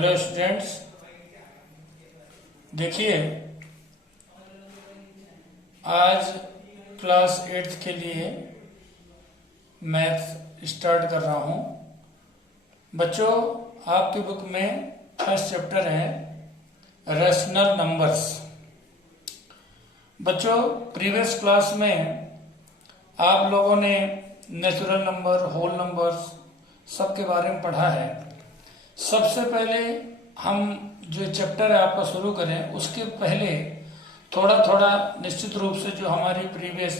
Hello students, देखिए आज class 8th के लिए मैथ स्टार्ट कर रहा हूँ। बच्चों, आपकी बुक में फर्स्ट चैप्टर है रैशनल नंबर्स। बच्चों, प्रीवियस क्लास में आप लोगों ने नेचुरल नंबर, होल नंबर्स सब के बारे में पढ़ा है। सबसे पहले हम जो चैप्टर है आपका शुरू करें, उसके पहले थोड़ा थोड़ा निश्चित रूप से जो हमारी प्रीवियस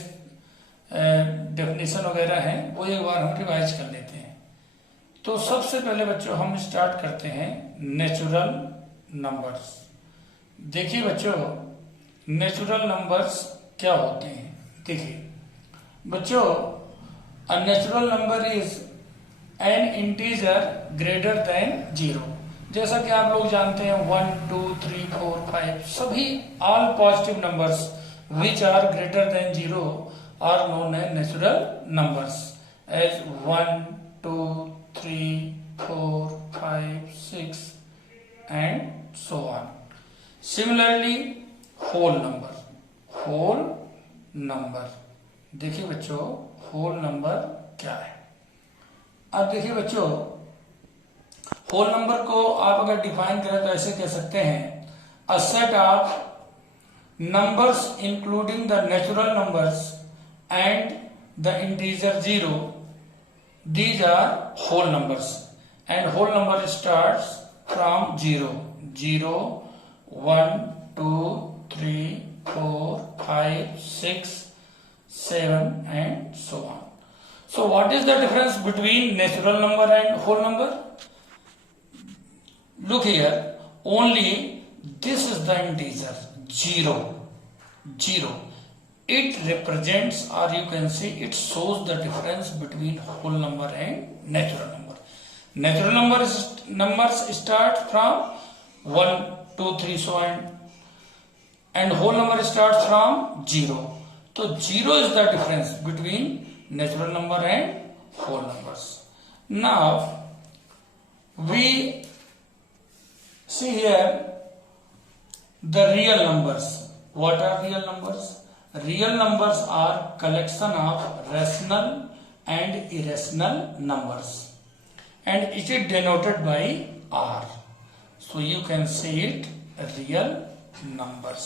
डेफिनेशन वगैरह है वो एक बार हम रिवाइज कर लेते हैं। तो सबसे पहले बच्चों हम स्टार्ट करते हैं नेचुरल नंबर्स। देखिए बच्चों, नेचुरल नंबर्स क्या होते हैं। देखिए बच्चों, a natural number is an integer greater than 0। जैसा कि आप लोग जानते हैं 1, 2, 3, 4, 5 सभी all positive numbers which are greater than 0 are known as natural numbers as 1, 2, 3, 4, 5, 6 and so on. Similarly whole number देखिए बच्चों, होल नंबर क्या है। अब देखिए बच्चों, होल नंबर को आप अगर डिफाइन करें तो ऐसे कह सकते हैं a set of numbers including the natural numbers and the integer 0, these are whole numbers and whole number starts from 0, 1, 2, 3, 4, 5, 6, 7 and so on. So what is the difference between natural number and whole number? Look here, only this is the integer 0. It represents, or you can say it shows the difference between whole number and natural number. Natural numbers start from 1, 2, 3 so on, and whole number starts from 0. So 0 is the difference between natural number and whole numbers. Now we see here the real numbers. What are real numbers? Real numbers are collection of rational and irrational numbers, and it is denoted by R. So you can say it real numbers.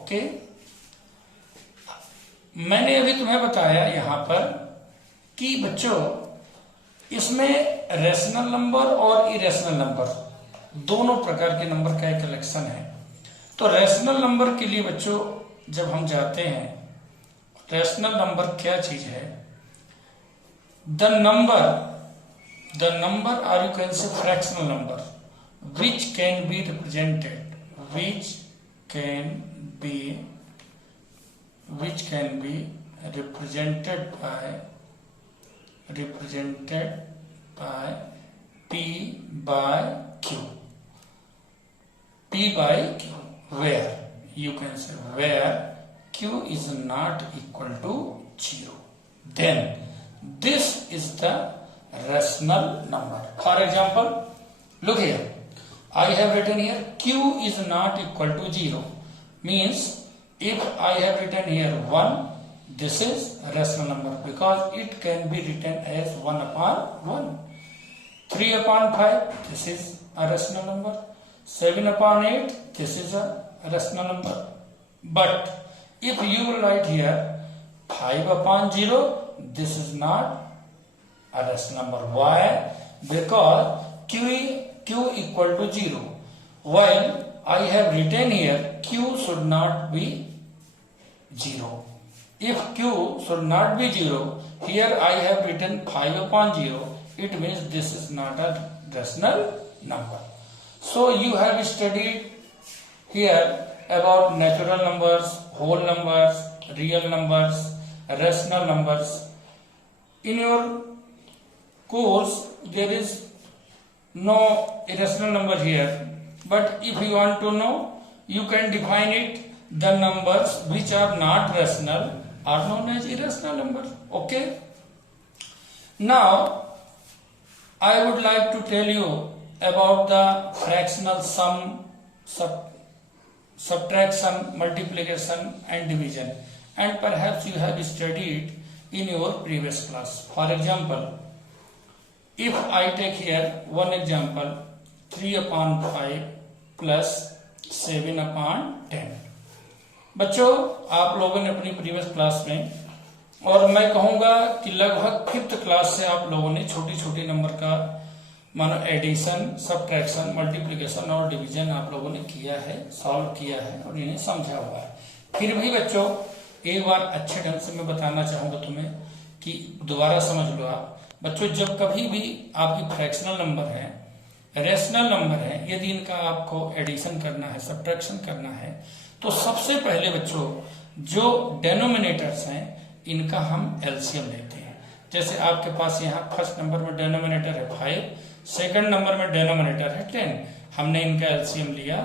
Okay. मैंने अभी तुम्हें बताया यहां पर कि बच्चों इसमें rational number और इरेशनल नंबर दोनों प्रकार के नंबर का एक कलेक्शन है। तो रैशनल नंबर के लिए बच्चों जब हम जाते हैं, रैशनल नंबर क्या चीज है? The number are you can say fractional number which can be represented which can be represented by P by Q, where you can say where Q is not equal to 0, then this is the rational number. For example, look here, I have written here Q is not equal to 0 means if I have written here 1, this is a rational number because it can be written as 1 upon 1. 3 upon 5, this is a rational number. 7 upon 8, this is a rational number. But if you will write here 5 upon 0, this is not a rational number. Why? Because Q equal to 0. While I have written here Q should not be 0. If Q should not be 0, here I have written 5 upon 0, it means this is not a rational number. So you have studied here about natural numbers, whole numbers, real numbers, rational numbers. In your course there is no irrational number here, but if you want to know, you can define it. The numbers which are not rational are known as irrational numbers. Okay. Now I would like to tell you about the fractional sum, subtraction, multiplication and division, and perhaps you have studied in your previous class. For example, if I take here one example, 3/5 plus 7/10. बच्चों, आप लोगों ने अपनी previous class में, और मैं कहूंगा कि लगभग 5th क्लास से आप लोगों ने छोटी छोटी नंबर का मानो एडिशन, सब्ट्रैक्शन, मल्टीप्लिकेशन और डिवीजन आप लोगों ने किया है, सॉल्व किया है और इन्हें समझा हुआ है। फिर भी बच्चों, एक बार अच्छे ढंग से मैं बताना चाहूंगा तुम्हें कि दोबारा समझ लो आप। बच्चों, जब कभी भी आपकी फ्रैक्शनल नंबर है, रेशनल नंबर है, यदि इनका आपको एडिशन करना है, सब्ट्रैक्शन करना है, तो सबसे पहले बच्चों जो डेनोमिनेटर्स हैं इनका हम एलसीएम लेते हैं। जैसे आपके पास यहाँ फर्स्ट नंबर में डेनोमिनेटर है 5, सेकंड नंबर में डेनोमिनेटर है 10। हमने इनका एलसीएम लिया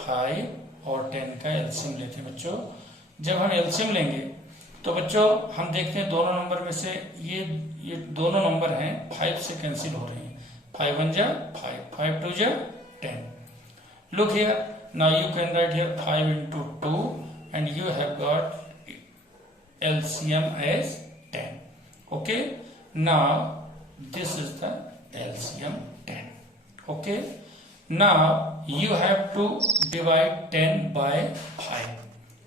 5 और 10 का एलसीएम लेते हैं। बच्चों, जब हम एलसीएम लेंगे तो बच्चों हम देखते हैं दोनों नंबर में से ये दोनों नंबर हैं 5 से कैंसिल हो रहे हैं। 5 1 जा 5, 5 2 जा 10. Look here. Now you can write here 5 into 2 and you have got LCM as 10. Okay. Now this is the LCM 10. Okay. Now you have to divide 10 by 5.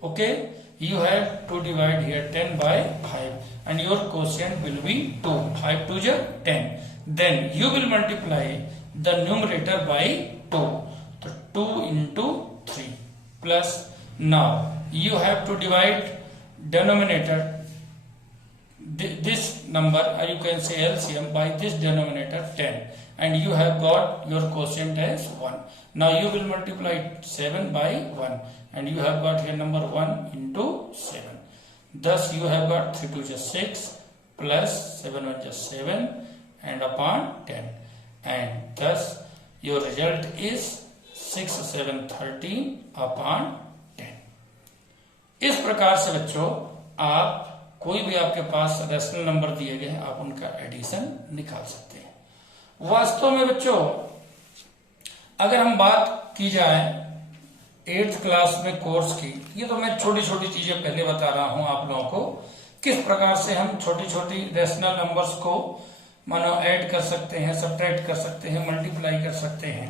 Okay. You have to divide here 10 by 5 and your quotient will be 2. 5 2 ja 10. Then you will multiply the numerator by 2. So 2 into 3 plus, now you have to divide denominator this number, or you can say LCM, by this denominator 10 and you have got your quotient as 1. Now you will multiply 7 by 1 and you have got here number 1 into 7. Thus you have got 3 2 is 6 plus 7 1 is 7 and upon 10, and thus your result is 6 7 13 upon 10. इस प्रकार से बच्चों आप कोई भी आपके पास rational number दिए गए हैं, आप उनका एडिशन निकाल सकते हैं। वास्तव में बच्चों अगर हम बात की जाए 8th क्लास में कोर्स की, ये तो मैं छोटी छोटी चीजें पहले बता रहा हूं आप लोगों को, किस प्रकार से हम छोटी छोटी रेशनल नंबर्स को मानो ऐड कर सकते हैं, सब्ट्रैक्ट कर सकते हैं, मल्टीप्लाई कर सकते हैं।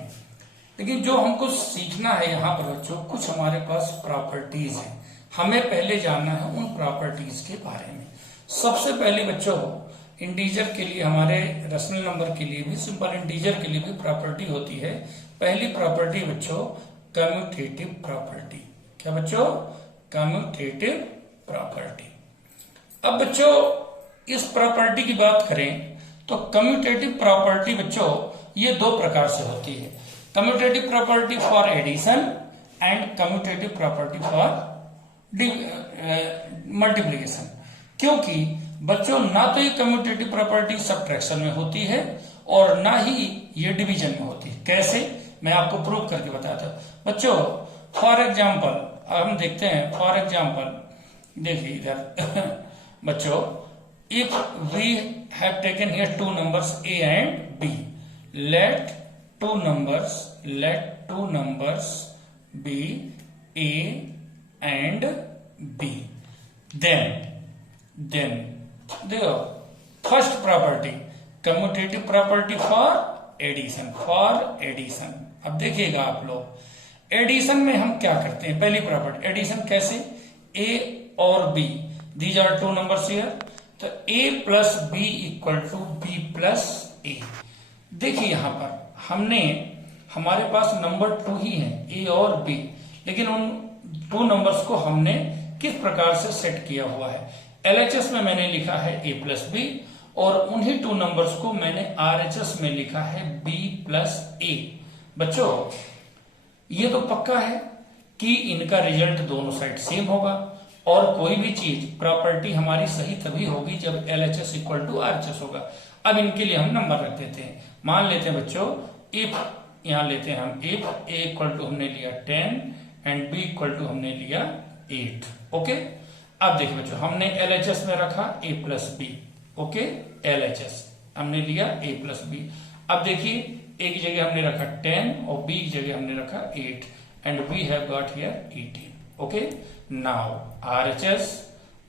लेकिन जो हमको सीखना है यहाँ पर बच्चों, कुछ हमारे पास प्रॉपर्टीज हैं, हमें पहले जानना है उन प्रॉपर्टीज के बारे में। सबसे पहले बच्चों इंटीजर के लिए, हमारे रेशनल नंबर के लिए भी, सिंपल इंटीजर के लिए भी प्रॉपर्टी होती है। पहली प्रॉपर्टी बच्चों कम्यूटेटिव प्रॉपर्टी। क्या बच्चों? Commutative property. अब बच्चों इस प्रॉपर्टी की बात करें तो कम्यूटेटिव प्रॉपर्टी बच्चों ये दो प्रकार से होती है, commutative property for addition and commutative property for multiplication. क्योंकि बच्चों ना तो ये कम्यूटेटिव प्रॉपर्टी सब्ट्रैक्शन में होती है और ना ही ये डिवीजन में होती है। कैसे? मैं आपको प्रूव करके बताता हूं। बच्चों फॉर एग्जाम्पल हम देखते हैं, फॉर एग्जाम्पल देखिए इधर बच्चों, if we have taken here two numbers A and B, let two numbers be A and B. Then देखो first property commutative property for addition. अब देखिएगा आप लोग एडिशन में हम क्या करते हैं। पहली प्रॉपर्टी एडिशन कैसे? A और B, these are two numbers here, तो A plus B equal to B plus A. देखिए यहां पर हमारे पास नंबर 2 ही है, A और B, लेकिन उन 2 नंबर्स को हमने किस प्रकार से सेट किया हुआ है। LHS में मैंने लिखा है A प्लस बी और उन्हीं 2 नंबर्स को मैंने RHS में लिखा है B प्लस ए। बच्चों ये तो पक्का है कि इनका रिजल्ट दोनों साइड सेम होगा, और कोई भी चीज प्रॉपर्टी हमारी सही तभी होगी जब LHS इक्वल टू RHS होगा। अब इनके लिए हम नंबर रख देते हैं। मान लेते हैं बच्चों इफ, यहां लेते हैं हम इफ A इक्वल टू हमने लिया 10 एंड B इक्वल टू हमने लिया 8। ओके, अब देखिए बच्चों हमने LHS में रखा A plus B. Okay, LHS हमने लिया A प्लस बी। अब देखिए ए की जगह हमने रखा 10 और बी की जगह हमने रखा 8 and we have got here 18. Okay, now RHS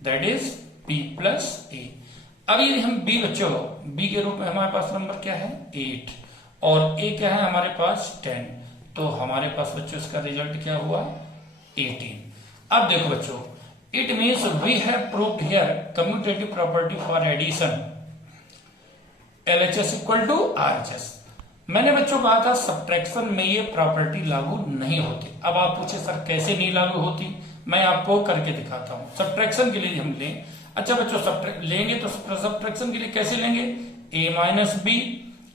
that is B plus A. अब यदि हम B बच्चों B के रूप में हमारे पास नंबर क्या है 8 और A क्या है हमारे पास 10, तो हमारे पास बच्चों इसका रिजल्ट क्या हुआ 18. अब देखो बच्चों, it means we have proved here commutative property for addition LHS equal to RHS. मैंने बच्चों कहा था सब्ट्रैक्शन में ये प्रॉपर्टी लागू नहीं होती. अब आप पूछे सर कैसे नहीं लागू होती, मैं आपको करके दिखाता हूं. सब्ट्रैक्शन के लिए हम लें, अच्छा बच्चों लेंगे तो सब्ट्रैक्शन के लिए कैसे लेंगे A माइनस B.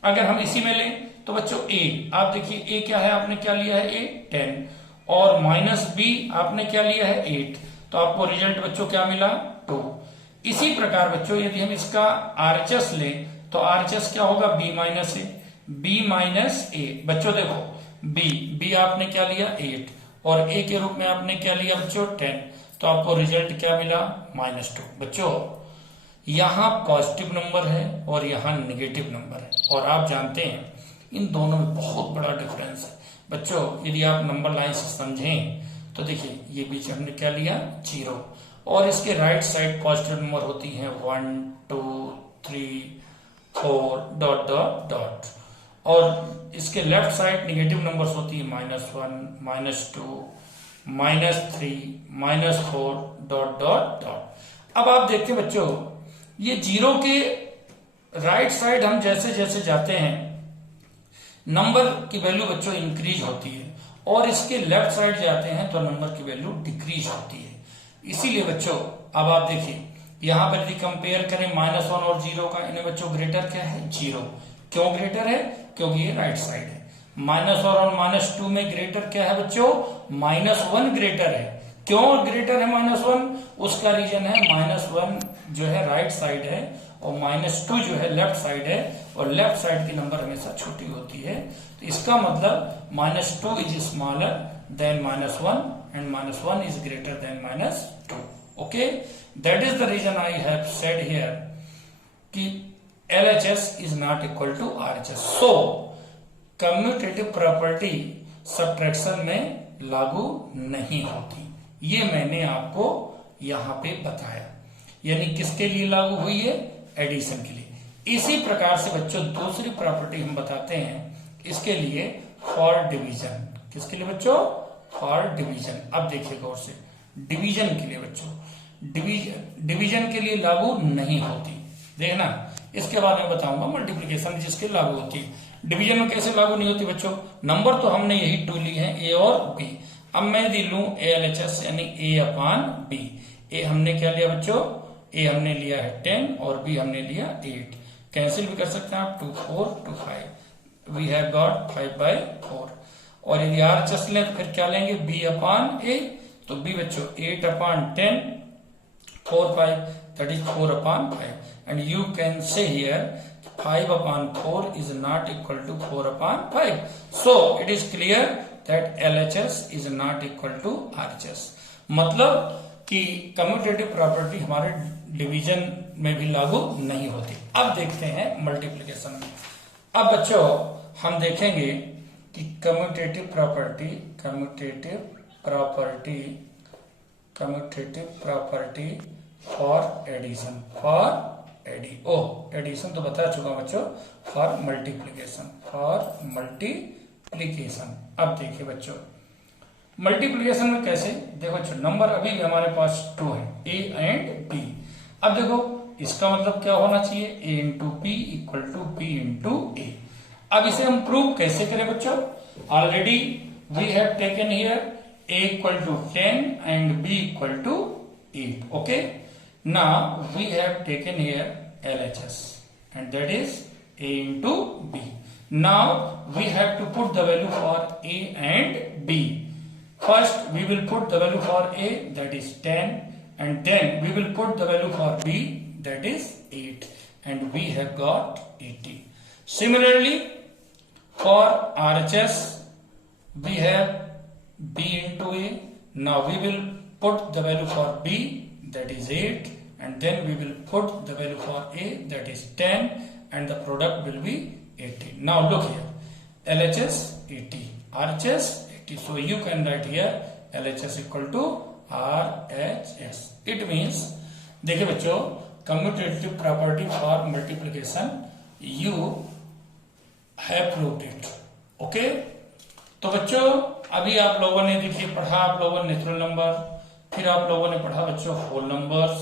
अगर हम इसी में लें तो बच्चों A, आप देखिए A क्या है, आपने क्या लिया है A 10 और माइनस B आपने क्या लिया है 8, तो आपको रिजल्ट बच्चों क्या मिला 2. इसी प्रकार बच्चों यदि हम इसका RHS लें तो RHS क्या होगा B minus A. B minus A बच्चों देखो B आपने क्या लिया 8 और A के रूप में आपने क्या लिया बच्चों 10, तो आपको रिजल्ट क्या मिला -2. बच्चों यहां पॉजिटिव नंबर है और यहां नेगेटिव नंबर है और आप जानते हैं इन दोनों में बहुत बड़ा डिफरेंस है. बच्चों यदि आप नंबर लाइन से समझें तो देखिए ये बीच हमने क्या लिया 0 और इसके राइट साइड पॉजिटिव नंबर होती है 1 2 3 4 डॉट डॉट डॉट और इसके लेफ्ट साइड नेगेटिव नंबर्स होती है -1 -2 -3 -4 डॉट डॉट डॉट. अब आप देखते हैं बच्चों ये 0 के राइट साइड हम जैसे जैसे जाते हैं नंबर की वैल्यू बच्चों इंक्रीज होती है और इसके लेफ्ट साइड जाते हैं तो नंबर की वैल्यू डिक्रीज होती है. इसीलिए बच्चों अब आप देखिए यहां पर यदि कंपेयर करें -1 और 0 का, इन्हें बच्चों ग्रेटर क्या है 0. क्यों ग्रेटर है, क्योंकि ये राइट साइड है. -1 और -2 में ग्रेटर क्या है बच्चों -1 ग्रेटर है. क्यों ग्रेटर है -1, उसका रीजन है -1 जो है राइट साइड है और -2 जो है लेफ्ट साइड है और लेफ्ट साइड की नंबर हमेशा छोटी होती है. तो इसका मतलब -2 is smaller than -1 and -1 is greater than -2. Okay, that is the reason I have said here कि LHS is not equal to RHS. So, commutative property subtraction में लागू नहीं होती. ये मैंने आपको यहां पे बताया. यानी किसके लिए लागू हुई है, एडिशन के लिए. इसी प्रकार से बच्चों दूसरी प्रॉपर्टी हम बताते हैं इसके लिए फॉर डिवीजन. किसके लिए बच्चों, फॉर डिवीजन. अब देखिए गौर से, डिवीजन के लिए बच्चों डिवीजन के लिए लागू नहीं होती. देखना इसके बाद में बताऊंगा मल्टीप्लिकेशन जिसके लागू होती है. डिवीजन में कैसे लागू नहीं होती बच्चों, नंबर तो हमने यही 2 ली है A और B. अब मैं यदि लूं LHS यानी A/B. A हमने क्या लिया बच्चों, A हमने लिया है 10 और B हमने लिया 8. कैंसिल भी कर सकते हैं आप 2 4 2 5. We have got 5/4. और यदि RHS लें तो फिर क्या लेंगे B/A. तो B बच्चों 8/10 4 5 that is 4/5. And you can say here 5/4 is not equal to 4/5. So it is clear that LHS is not equal to RHS. मतलब कि कम्यूटेटिव प्रॉपर्टी हमारे डिवीजन में भी लागू नहीं होती. अब देखते हैं मल्टीप्लिकेशन में. अब बच्चों हम देखेंगे कि commutative property for addition. Addition तो बता चुका बच्चों. For multiplication. अब देखिए बच्चों मल्टीप्लिकेशन में कैसे, देखो बच्चों नंबर अभी भी हमारे पास 2 है A एंड B. अब देखो इसका मतलब क्या होना चाहिए A into B equal to B into A. अब इसे हम प्रूव कैसे करें बच्चों, already we have taken here A equal to 10 and B equal to 8. Okay, now we have taken here LHS and that is A into B. Now we have to put the value for A and B. First we will put the value for A that is 10 and then we will put the value for B that is 8 and we have got 80. Similarly for RHS we have B into A. Now we will put the value for B that is 8 and then we will put the value for A that is 10 and the product will be 80. Now look here, LHS 80, RHS 80. So you can write here LHS equal to RHS. It means, देखिए बच्चों, commutative property for multiplication you have proved it. Okay? तो बच्चों अभी आप लोगों ने देखिए पढ़ा, आप लोगों ने नेचुरल नंबर, फिर आप लोगों ने पढ़ा बच्चों होल नंबर्स,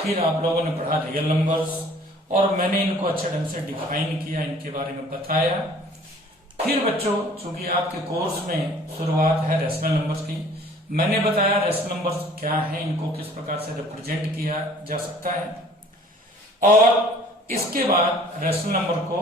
फिर आप लोगों ने पढ़ा रियल नंबर्स, और मैंने इनको अच्छे ढंग से डिफाइन किया, इनके बारे में बताया। फिर बच्चों चूंकि आपके कोर्स में शुरुआत है रेशनल नंबर्स की, मैंने बताया रेशनल नंबर्स क्या है, इनको किस प्रकार से रिप्रेजेंट किया जा सकता है, और इसके बाद रेशनल नंबर को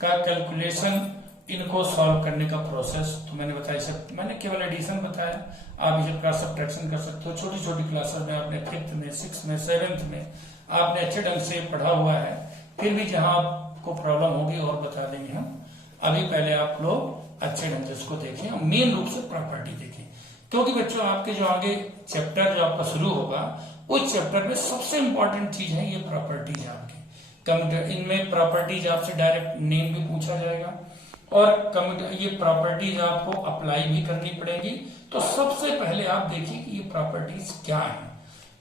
का कैलकुलेशन, इनको सॉल्व करने का प्रोसेस तो मैंने बताया। सब मैंने केवल एडिशन बताया, आप इसे क्रॉस सब्ट्रैक्शन कर सकते हो। छोटी छोटी क्लासेस में आपने 5th में 6th में 7th में आपने अच्छे ढंग से पढ़ा हुआ है, फिर भी जहां आपको प्रॉब्लम होगी और बता देंगे हम। अभी पहले आप लोग अच्छे ढंग से इसको देखें और मेन रूप से प्रॉपर्टी देखें, क्योंकि बच्चों आपके जो आगे चैप्टर जो आपका शुरू होगा उस चैप्टर में सबसे इंपॉर्टेंट चीज है ये प्रॉपर्टीज आपकी। इनमें प्रॉपर्टीज आपसे डायरेक्ट नेम भी पूछा जाएगा, और ये प्रॉपर्टीज आपको अप्लाई भी करनी पड़ेगी। तो सबसे पहले आप देखिए कि ये प्रॉपर्टीज क्या है।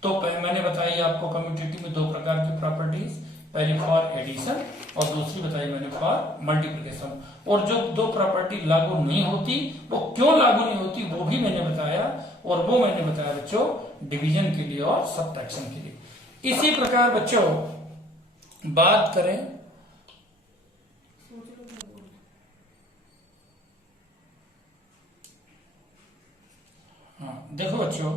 तो मैंने बताई आपको कम्यूटेटिव में 2 प्रकार की प्रॉपर्टीज, पहली फॉर एडिशन और दूसरी बताई मैंने फॉर मल्टीप्लिकेशन। और जो 2 प्रॉपर्टी लागू नहीं होती, वो क्यों लागू नहीं होती वो भी मैंने बताया, और वो मैंने बताया बच्चों डिवीजन के लिए और सब्ट्रैक्शन के लिए। इसी प्रकार बच्चों बात करें, हाँ देखो बच्चों,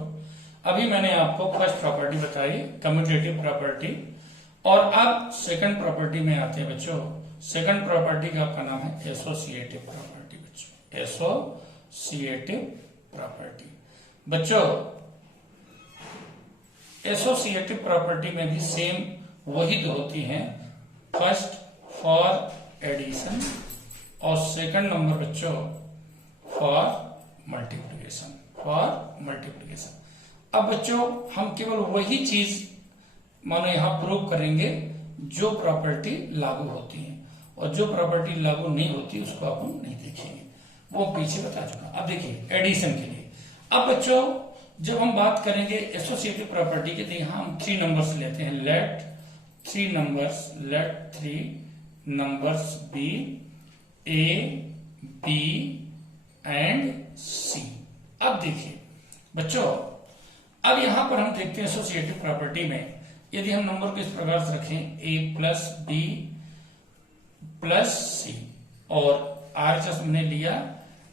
अभी मैंने आपको फर्स्ट प्रॉपर्टी बताई कम्यूटेटिव प्रॉपर्टी, और अब सेकंड प्रॉपर्टी में आते हैं बच्चों। सेकंड प्रॉपर्टी का आपका नाम है एसोसिएटिव प्रॉपर्टी। बच्चों एसोसिएटिव प्रॉपर्टी, बच्चों एसोसिएटिव प्रॉपर्टी में भी सेम वही तो होती हैं, फर्स्ट फॉर एडिशन और सेकंड नंबर बच्चों फॉर मल्टीप्लिकेशन, फॉर मल्टीप्लिकेशन। अब बच्चों हम केवल वही चीज मानो यहां प्रूव करेंगे जो प्रॉपर्टी लागू होती है, और जो प्रॉपर्टी लागू नहीं होती उसको अपन नहीं देखेंगे, वो पीछे बता चुका। अब देखिए एडिशन के लिए, अब बच्चों जब हम बात करेंगे एसोसिएटिव प्रॉपर्टी की, तो यहां हम 3 नंबर्स लेते हैं। Let 3 numbers be A B and C. अब देखिए बच्चों, अब यहां पर हम देखते हैं एसोसिएटिव प्रॉपर्टी में, यदि हम नंबर को इस प्रकार से रखें a प्लस बी प्लस सी, और आरएचएस हमने लिया,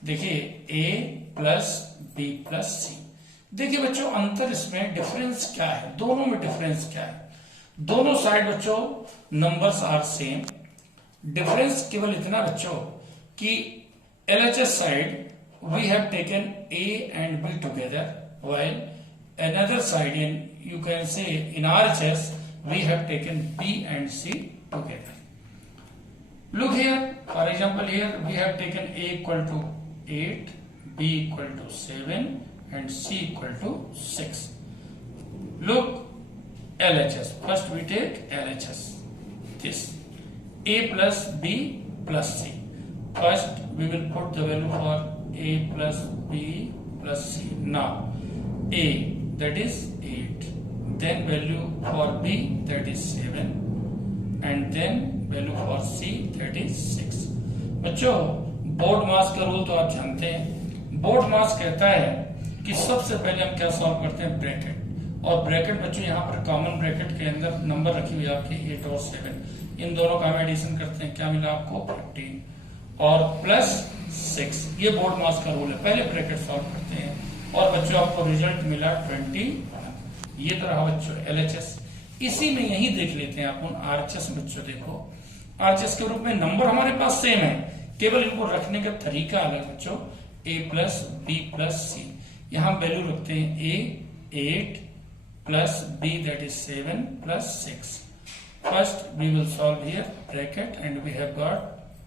देखिए a प्लस बी प्लस सी। देखिए बच्चों अंतर इसमें डिफरेंस क्या है, दोनों में डिफरेंस क्या है। दोनों साइड बच्चों नंबर्स आर सेम, डिफरेंस केवल इतना बच्चों कि LHS side we have taken A and B together, while another side you can say in RHS we have taken B and C together. Look here, for example here we have taken A equal to 8, B equal to 7 and C equal to 6. Look LHS, first we take LHS, this A plus B plus C. First we will put the value for A plus B plus C. Now A that is 8, then value for B that is 7, and then value for C that is 6. बच्चों board मास का rule तो आप जानते हैं। Board मास कहता है कि सबसे पहले हम क्या सॉल्व करते हैं, ब्रैकेट, और ब्रैकेट बच्चों यहाँ पर कॉमन ब्रैकेट के अंदर नंबर रखी हुई आपकी 8 और 7, इन दोनों का हम एडिशन करते हैं, क्या मिला आपको 15 और प्लस 6। ये बोर्ड मास का रूल है, पहले ब्रैकेट सॉल्व करते हैं, और बच्चों आपको रिजल्ट मिला 21। ये तो रहा बच्चों एलएचएस। इसी में यही देख लेते हैं अपन आरएचएस। बच्चों देखो आरएचएस के रूप में नंबर हमारे पास सेम है, केवल इनको रखने का तरीका अलग। बच्चों A plus B plus C, यहां वैल्यू रखते हैं A 8 plus B that is 7 plus 6। First we will solve here bracket and we have got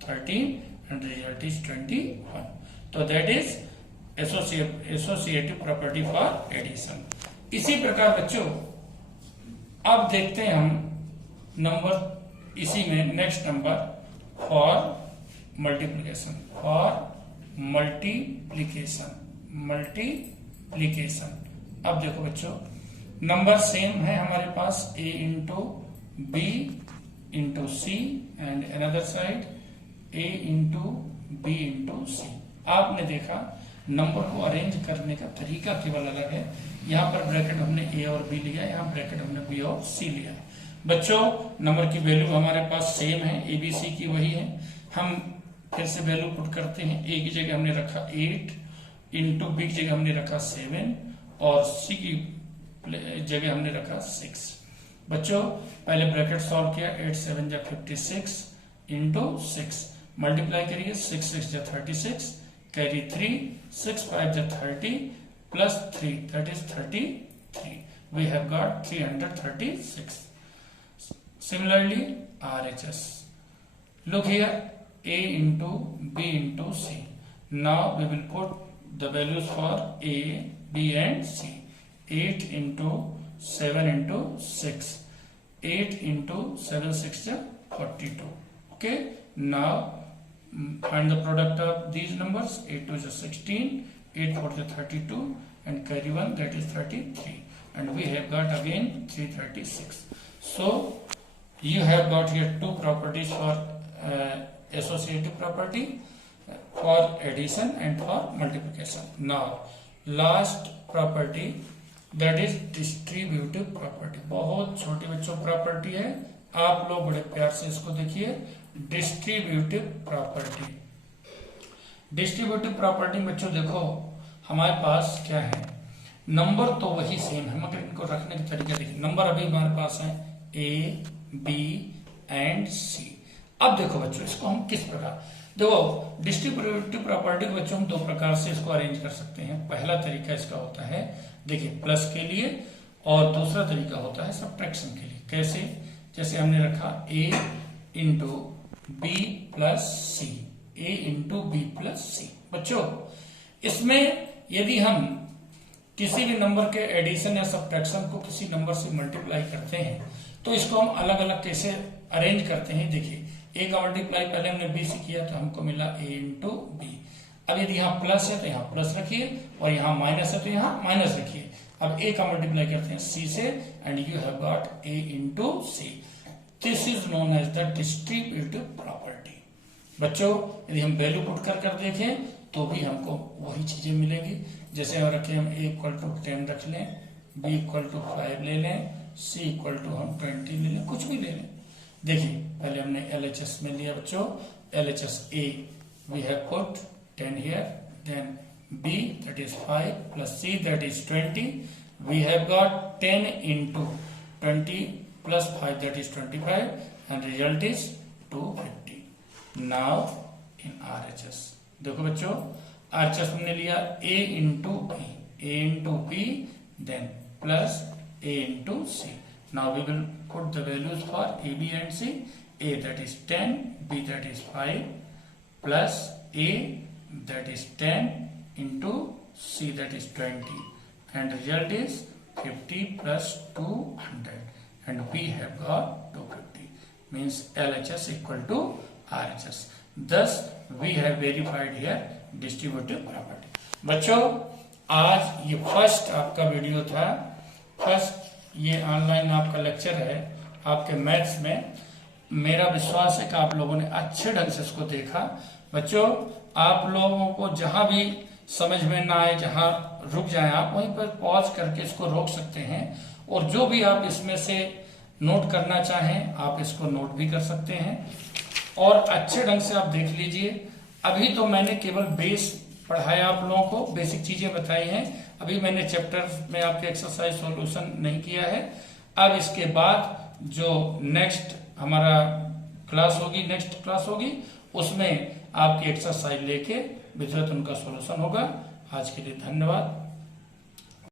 13 and result is 21. तो that is associative property for addition. इसी प्रकार बच्चों अब देखते हैं हम नंबर, इसी में next number for multiplication, multiplication. अब देखो बच्चों, नंबर सेम है हमारे पास, a into B into C and another side a into B into C. आपने देखा नंबर को अरेंज करने का तरीका केवल अलग है। यहाँ पर ब्रैकेट हमने a और b लिया, यहाँ ब्रैकेट हमने b और c लिया। बच्चों नंबर की वैल्यू हमारे पास सेम है, a b c की वही है। हम फिर से वैल्यू पुट करते हैं। a की जगह हमने रखा 8, इंटू बी की जगह हमने रखा 7 और c की जगह हमने रखा 6। बच्चों पहले ब्रैकेट सॉल्व किया, 8 7 जा 56 इंटू 6, मल्टीप्लाई करिए, 6 6 जा 36, कैरी 3, 6 5 जा 30 plus 3 that is 33. We have got 336. Similarly RHS. Look here, A into B into C. Now we will put the values for A, B and C. 8 into 7 into 6. 8 into 7 6 is 42. Okay. Now find the product of these numbers. 8 2 is 16. 8 4 is 32 and carry 1, that is 33, and we have got again 336. So you have got here two properties for associative property, for addition and for multiplication. Now last property, that is distributive property. बहुत छोटे बच्चों property है, आप लोग बड़े प्यार से इसको देखिए। डिस्ट्रीब्यूटिव प्रॉपर्टी, डिस्ट्रीब्यूटिव प्रॉपर्टी बच्चों देखो हमारे पास क्या है, नंबर तो वही सेम है मगर इनको रखने का तरीका देखिए। नंबर अभी हमारे पास है ए बी एंड सी। अब देखो बच्चों इसको हम किस प्रकार, देखो डिस्ट्रीब्यूटिव प्रॉपर्टी को बच्चों हम दो प्रकार से इसको अरेंज कर सकते हैं। पहला तरीका इसका होता है देखिए प्लस के लिए, और दूसरा तरीका होता है सब्ट्रैक्शन के लिए। कैसे, जैसे हमने रखा ए इंटू बी प्लस सी, ए इंटू बी प्लस सी। बच्चों इसमें यदि हम किसी भी नंबर के एडिशन या सब्ट्रैक्शन को किसी नंबर से मल्टीप्लाई करते हैं तो इसको हम अलग अलग कैसे अरेंज करते हैं। देखिए ए का मल्टीप्लाई पहले हमने बी से किया तो हमको मिला ए इंटू बी। अब यदि यहाँ प्लस है तो यहाँ प्लस रखिए, और यहाँ माइनस है तो यहाँ माइनस रखिए। अब ए का मल्टीप्लाई करते हैं सी से, and you have got A into C. This is known as the distributive property. बच्चों यदि हम वैल्यू पुट कर देखें तो भी हमको वही चीजें मिलेंगी। जैसे हम रखें, हम ए इक्वल टू 10 रख लें, बी इक्वल टू 5 ले लें, सी इक्वल टू हम 20 ले लें, कुछ भी ले लें। देखिए पहले हमने LHS में लिया बच्चों, LHS A we have put 10 here, then B that is 5 plus C that is 20. We have got 10 into 20 plus 5 that is 25, and result is 250. Now in RHS देखो बच्चों RHS हमने लिया A into B, then plus A into C. Now we will put the values for A, B and C. A that is 10, B that is 5, plus A that is 10 into C that is 20, and result is 50 plus 200, and we have got 250, means LHS equal to RHS. Thus we have verified here distributive property. बच्चों आज ये first आपका video था, first ये online आपका lecture है आपके maths में। मेरा विश्वास है कि आप लोगों ने अच्छे ढंग से इसको देखा। बच्चों आप लोगों को जहां भी समझ में ना आए, जहां रुक जाएं, आप वहीं पर पॉज करके इसको रोक सकते हैं, और जो भी आप इसमें से नोट करना चाहें आप इसको नोट भी कर सकते हैं, और अच्छे ढंग से आप देख लीजिए। अभी तो मैंने केवल बेस पढ़ाया, आप लोगों को बेसिक चीजें बताई हैं। अभी मैंने चैप्टर में आपके एक्सरसाइज सॉल्यूशन नहीं किया है। अब इसके बाद जो नेक्स्ट हमारा नेक्स्ट क्लास होगी उसमें आपकी एक्सरसाइज लेके विधिवत उनका सॉल्यूशन होगा। आज के लिए धन्यवाद।